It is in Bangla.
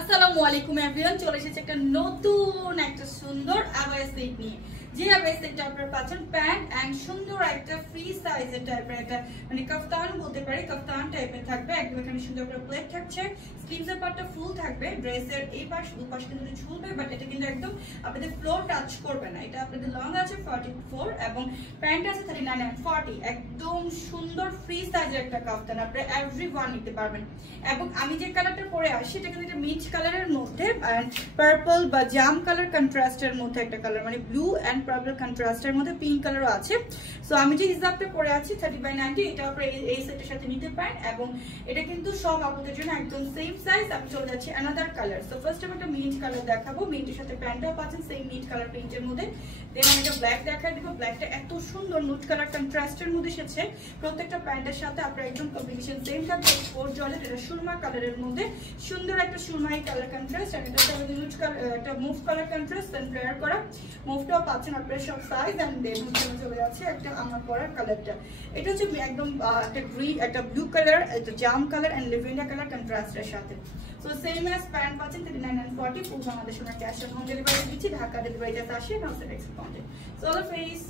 আসসালামু আলাইকুম এভরিওয়ান, চলে এসেছে একটা নতুন একটা সুন্দর আবায়া সেট নিয়ে। যে আবায়া সেটটা আপনারা পাচ্ছেন প্যান্ট এন্ড সুন্দর একটা ফ্রি সাইজের টাইপের একটা মানে কাফতান বলতে পারি, কাফতান টাইপের থাকবে। একদম এখানে সুন্দর করে প্লেট থাকছে, স্লিভসের পার্টটা ফুল থাকবে, ড্রেসের এই পাশ দুপাশ কিন্তু ঝুলবে, বাট এটা কিন্তু একদম আপনাদের ফ্লোর টাচ করবে না। এটা আপনাদের লং আছে 44 এবং প্যান্ট আছে 39 and 40। একদম সুন্দর ফ্রি সাইজের একটা কাফতান, আপনারা এভরিওয়ান নিতে পারবেন। এবং আমি যে কালারটা পরে আসি এটা কিন্তু মিড কালারের মধ্যে পার্পল বা জাম কালার কন্ট্রাস্টের মধ্যে একটা কালার, মানে ব্লু এন্ড পার্পল কন্ট্রাস্টের মধ্যে পিঙ্ক কালারও আছে। সো আমি যে হিসাবটা পরে আছি 30/90, এটা আপনারা এই সেটের সাথে নিতে পারেন। এবং এটা কিন্তু সব আপনাদের জন্য একদম সেম সাইজ। আমি চলে যাচ্ছি অ্যানাদার কালার। সো ফার্স্ট আমি একটা মিন্ট কালার দেখাবো, মিন্টের সাথে প্যান্টটাও পাচ্ছেন সেম মিন্ট কালার প্রিন্টের মধ্যে। দেন আমি একটা ব্ল্যাক দেখাই দিব, ব্ল্যাকটা এত সুন্দর নুট কালার কন্ট্রাস্টের মধ্যে এসেছে। প্রত্যেকটা প্যান্টের সাথে আপনারা একদম কম্বিনেশন সেম থাকবে। স্পোর্ট জলের এটা সুরমা কালারের মধ্যে সুন্দর একটা সুরমাই কালার কন্ট্রাস্ট, আর এটা হচ্ছে নুট কালার, একটা move colour contrast and player করা। মুভটাও পাচ্ছেন আপনারা সব সাইজ। এন্ড দেন চলে যাচ্ছে একটা আমার পরার কালারটা, এটা হচ্ছে একদম একটা গ্রিন, একটা ব্লু কালার, একটা জাম কালার এন্ড লেভেন্ডার কালার কন্ট্রাস্টের সাথে। সো সেম অ্যাজ প্যান্ট পাচ্ছেন 39 and 40। ফুল বাংলাদেশ আমরা ক্যাশ অন হোম ডেলিভারি দিচ্ছি, ঢাকা ডেলিভারি চার্জ 80 and 80 পাউন্ডে। সো আল্লাহ হাফেজ।